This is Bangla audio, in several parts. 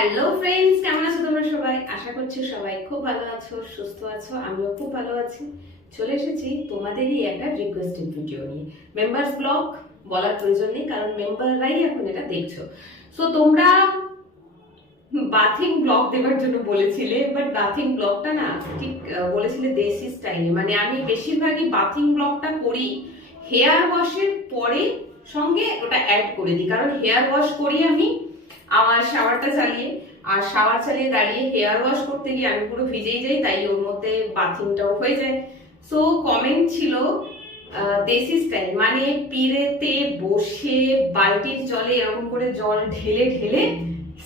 হ্যালো ফ্রেন্ডস, কেমন আছো তোমরা সবাই? আশা করছি সবাই খুব ভালো আছো, সুস্থ আছো। আমিও খুব ভালো আছি। চলে এসেছি তোমাদেরই একটা রিকোয়েস্টেড ভিডিও নিয়ে। মেম্বার্স ব্লগ বলার প্রয়োজন নেই, কারণ মেম্বাররাই এখন এটা দেখছো। সো তোমরা বাথিং ব্লগ দেওয়ার জন্য বলেছিলে, বাট বাথিং ব্লগটা না ঠিক বলেছিলে দেশি স্টাইলে। মানে আমি বেশিরভাগই বাথিং ব্লগটা করি হেয়ার ওয়াশের পরে, সঙ্গে ওটা অ্যাড করে দিই। কারণ হেয়ার ওয়াশ করি আমি আমার শাওয়ারটা চালিয়ে, আর শাওয়ার চালিয়ে দাঁড়িয়ে হেয়ার ওয়াশ করতে গিয়ে আমি পুরো ভিজেই যাই, তাই ওর মধ্যে বাথিংটাও হয়ে যায়। সো কমেন্ট ছিল দেশি স্টাইল, মানে পিড়েতে বসে বালতির জলে এরকম করে জল ঢেলে ঢেলে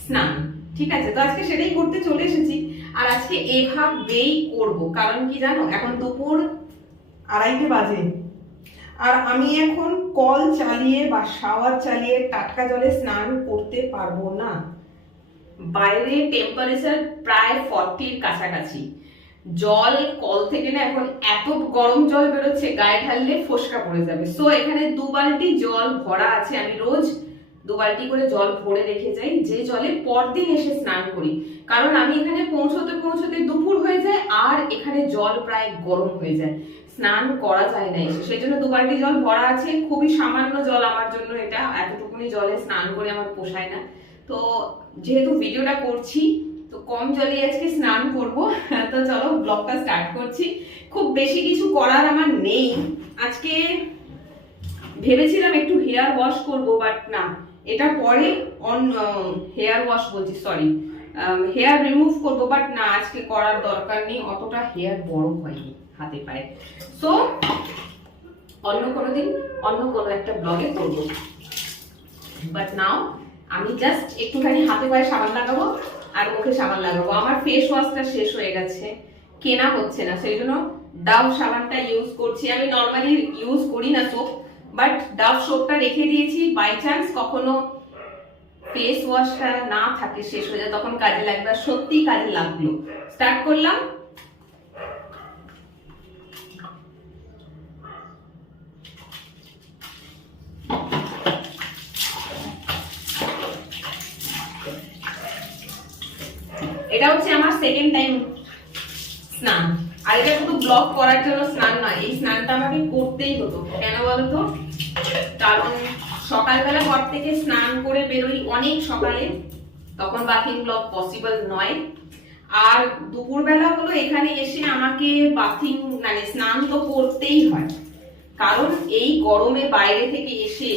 স্নান। ঠিক আছে, তো আজকে সেটাই করতে চলে এসেছি। আর আজকে এভাবেই করব, কারণ কি জানো, এখন দুপুর 2:30 বাজে, আর আমি এখন কল চালিয়ে বা শাওয়ার চালিয়ে টাটকা জলে স্নান করতে পারবো না। বাইরে টেম্পারেচার প্রায় 40-র কাছাকাছি। জল কল থেকে না এখন এত গরম জল বেরোচ্ছে, গায়ে ঢাললে ফোসকা পড়ে যাবে। সো এখানে 2 বালতি জল ভরা আছে। আমি রোজ 2 বালতি করে জল ভরে রেখে যাই, যে জলে পরদিন এসে স্নান করি। কারণ আমি এখানে পৌঁছতে পৌঁছতে দুপুর হয়ে যায়, আর এখানে জল প্রায় গরম হয়ে যায়, স্নান করা যায় না এসে। সেই জন্য 2 বালতি জল ভরা আছে। খুবই সামান্য জল আমার জন্য, এটা এতটুকুনি জলে স্নান করে আমার পোষায় না। তো যেহেতু ভিডিওটা করছি, তো কম জলে আজকে স্নান করব। তো চলো ব্লগটা স্টার্ট করছি। খুব বেশি কিছু করার আমার নেই আজকে। ভেবেছিলাম একটু হেয়ার ওয়াশ করব, বাট না, এটা পরে হেয়ার ওয়াশ বলছি, সরি, হেয়ার রিমুভ করব, বাট না, আজকে করার দরকার নেই, অতটা হেয়ার বড় হয়নি হাতে পায়ে। সো অন্য কোনো দিন অন্য কোনো একটা ব্লগে করব, বাট নাও আমি জাস্ট একটুখানি হাতে পায়ে সাবান লাগাবো আর মুখে সাবান লাগাবো। আমার ফেস ওয়াশটা শেষ হয়ে গেছে, কেনা হচ্ছে না, সেই জন্য ডাভ সাবানটা ইউজ করছি। আমি নর্মালি ইউজ করি না সোপ, বাট ডাভ সোপটা রেখে দিয়েছি, বাই চান্স কখনো ফেস ওয়াশটা না থাকে, শেষ হয়ে যায়, তখন কাজে লাগবে। আর সত্যি কাজে লাগলো। স্টার্ট করলাম। এটা হচ্ছে আমার সেকেন্ড টাইম স্নান, আর এটা শুধু ব্লগ করার জন্য স্নান নয়, এই স্নানটা আমাকে করতেই হতো। কেন বলতো? কারণ সকালবেলা ঘর থেকে স্নান করে বেরোই অনেক সকালে, তখন বাথিং ব্লগ পসিবল নয়। আর দুপুরবেলা হলো এখানে এসে আমাকে বাথিং মানে স্নান তো করতেই হয়, কারণ এই গরমে বাইরে থেকে এসে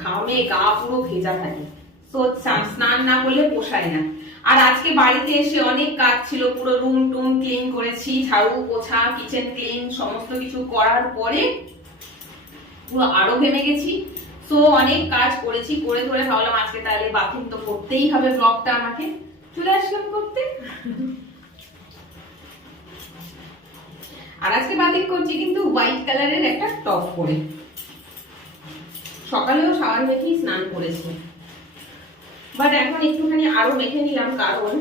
ঘামে গা পুরো ভেজা থাকে। তো স্নান না করলে পোষায় না। আর আজকে বাড়িতে এসে অনেক কাজ ছিল, পুরো রুম টুম ক্লিন করেছি, ঝাড়ু পোছা, কিচেন ক্লিন, সমস্ত কিছু করার পরে পুরো আরো ঘেমে গেছি। তো অনেক কাজ করেছি, করে ধরে ভাবলাম আজকে তাহলে বাথিং তো করতেই হবে, ব্লগটা আমাকে চলে আসলাম করতে। আর আজকে বাথিং করছি কিন্তু হোয়াইট কালারের একটা টপ পরে। সকালেও শাওয়ার মেখেই স্নান করেছি, বাট এখন একটুখানি আরো মেখে নিলাম, কারণ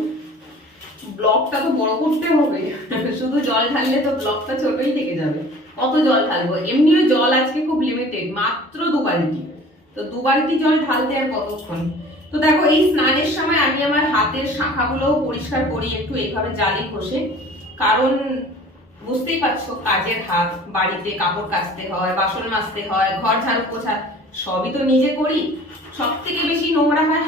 ব্লগটা তো বড় করতে হবে। শুধু জল ঢাললে তো ব্লগটা ছোটই থেকে যাবে। কত জল ঢালবো? এমনিও জল আজকে খুব লিমিটেড, মাত্র 2 বালতি। তো 2 বালতি জল ঢালতে আর কতক্ষণ? তো দেখো, এই স্নানের সময় আমি আমার হাতের শাখাগুলোও পরিষ্কার করি একটু এইভাবে জালি ঘষে, কারণ বুঝতেই পারছো কাজের হাত, বাড়িতে কাপড় কাচতে হয়, বাসন মাজতে হয়, ঘর ঝাড়ু পোছা, সবই তো নিজে করি। সব থেকে বেশি নোংরা হয়